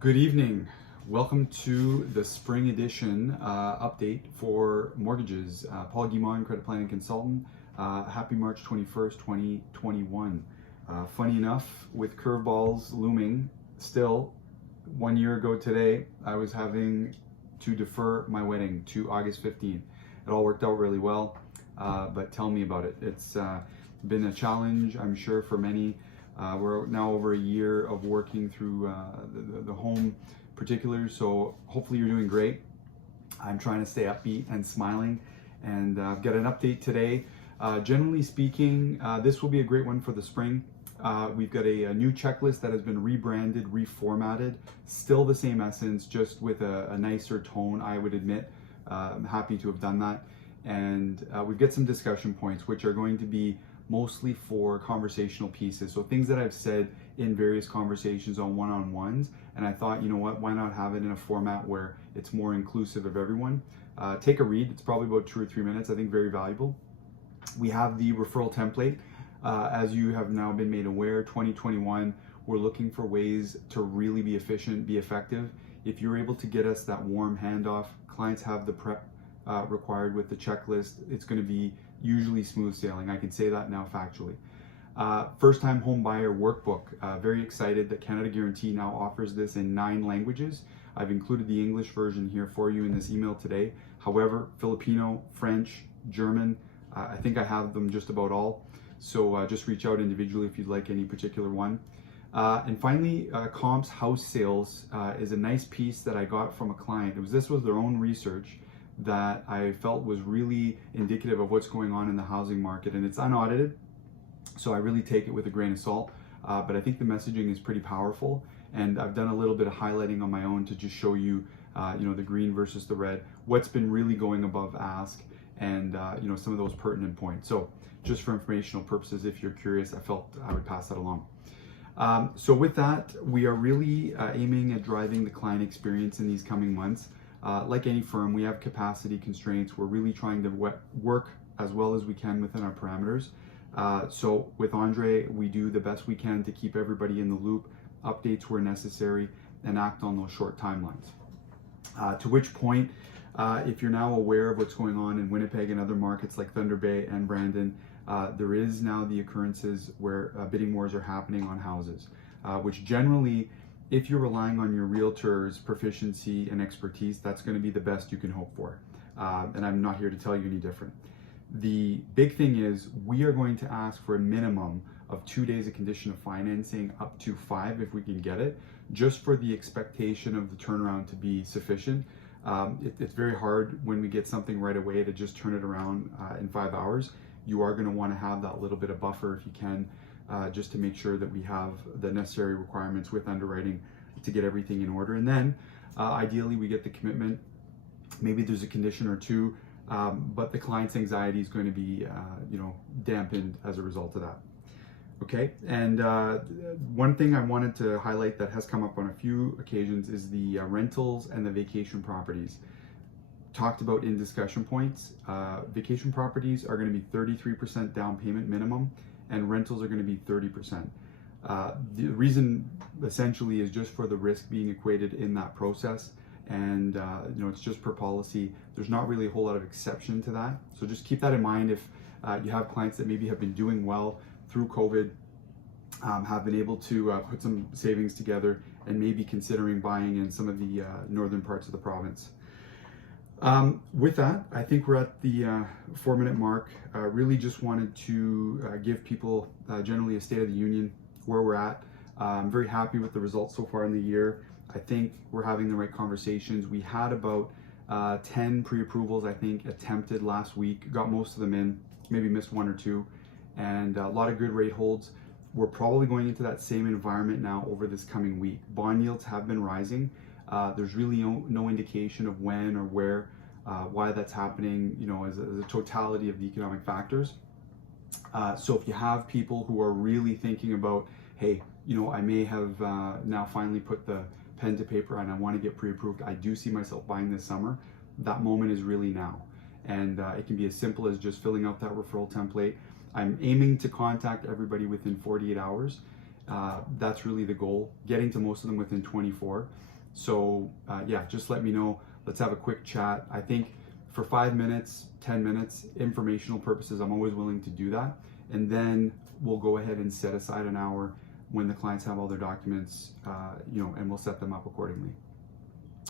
Good evening. Welcome to the spring edition update for mortgages. Paul Guimond, credit planning consultant. Happy March 21st, 2021. Funny enough, with curveballs looming, still 1 year ago today, I was having to defer my wedding to August 15th. It all worked out really well, but tell me about it. It's been a challenge, I'm sure, for many. We're now over a year of working through the home particulars, so hopefully you're doing great. I'm trying to stay upbeat and smiling, and I've got an update today. Generally speaking, this will be a great one for the spring. We've got a new checklist that has been rebranded, reformatted, still the same essence, just with a nicer tone, I would admit. I'm happy to have done that. And we've got some discussion points, which are going to be mostly for conversational pieces. So things that I've said in various conversations on one-on-ones, and I thought, you know what, why not have it in a format where it's more inclusive of everyone. Take a read, it's probably about 2 or 3 minutes, I think very valuable. We have the referral template. As you have now been made aware, 2021, we're looking for ways to really be efficient, be effective. If you're able to get us that warm handoff, clients have the prep required with the checklist, it's going to be usually smooth sailing. I can say that now factually. First time home buyer workbook. Very excited that Canada Guarantee now offers this in 9 languages. I've included the English version here for you in this email today. However, Filipino, French, German, I think I have them just about all. So just reach out individually if you'd like any particular one. And finally, Comps House Sales is a nice piece that I got from a client. This was their own research that I felt was really indicative of what's going on in the housing market, and it's unaudited, so I really take it with a grain of salt, but I think the messaging is pretty powerful, and I've done a little bit of highlighting on my own to just show you, the green versus the red, what's been really going above ask, and some of those pertinent points. So just for informational purposes, if you're curious, I felt I would pass that along. So with that, we are really aiming at driving the client experience in these coming months. Like any firm, we have capacity constraints. We're really trying to work as well as we can within our parameters. So with Andre, we do the best we can to keep everybody in the loop, updates where necessary, and act on those short timelines. To which point, if you're now aware of what's going on in Winnipeg and other markets like Thunder Bay and Brandon, there is now the occurrences where bidding wars are happening on houses, which generally, if you're relying on your realtor's proficiency and expertise, that's going to be the best you can hope for. And I'm not here to tell you any different. The big thing is we are going to ask for a minimum of 2 days of condition of financing, up to 5 if we can get it, just for the expectation of the turnaround to be sufficient. It's very hard when we get something right away to just turn it around in 5 hours. You are going to want to have that little bit of buffer if you can, just to make sure that we have the necessary requirements with underwriting to get everything in order. And then ideally we get the commitment. Maybe there's a condition or two, but the client's anxiety is going to be dampened as a result of that. Okay, and one thing I wanted to highlight that has come up on a few occasions is the rentals and the vacation properties. Talked about in discussion points. Vacation properties are going to be 33% down payment minimum, and rentals are going to be 30%. The reason essentially is just for the risk being equated in that process, and it's just per policy. There's not really a whole lot of exception to that, so just keep that in mind if you have clients that maybe have been doing well through COVID, have been able to put some savings together, and maybe considering buying in some of the northern parts of the province. With that, I think we're at the 4-minute mark. Really just wanted to give people generally a state of the union, where we're at. I'm very happy with the results so far in the year. I think we're having the right conversations. We had about 10 pre-approvals, I think, attempted last week, got most of them in, maybe missed 1 or 2, and a lot of good rate holds. We're probably going into that same environment now over this coming week. Bond yields have been rising. There's really no indication of when or where, why that's happening, as a totality of the economic factors. So if you have people who are really thinking about, hey, I may have now finally put the pen to paper and I want to get pre-approved, I do see myself buying this summer, that moment is really now. And it can be as simple as just filling out that referral template. I'm aiming to contact everybody within 48 hours. That's really the goal, getting to most of them within 24. So yeah, just let me know. Let's have a quick chat. I think for 5 minutes, 10 minutes, informational purposes, I'm always willing to do that. And then we'll go ahead and set aside an hour when the clients have all their documents, and we'll set them up accordingly.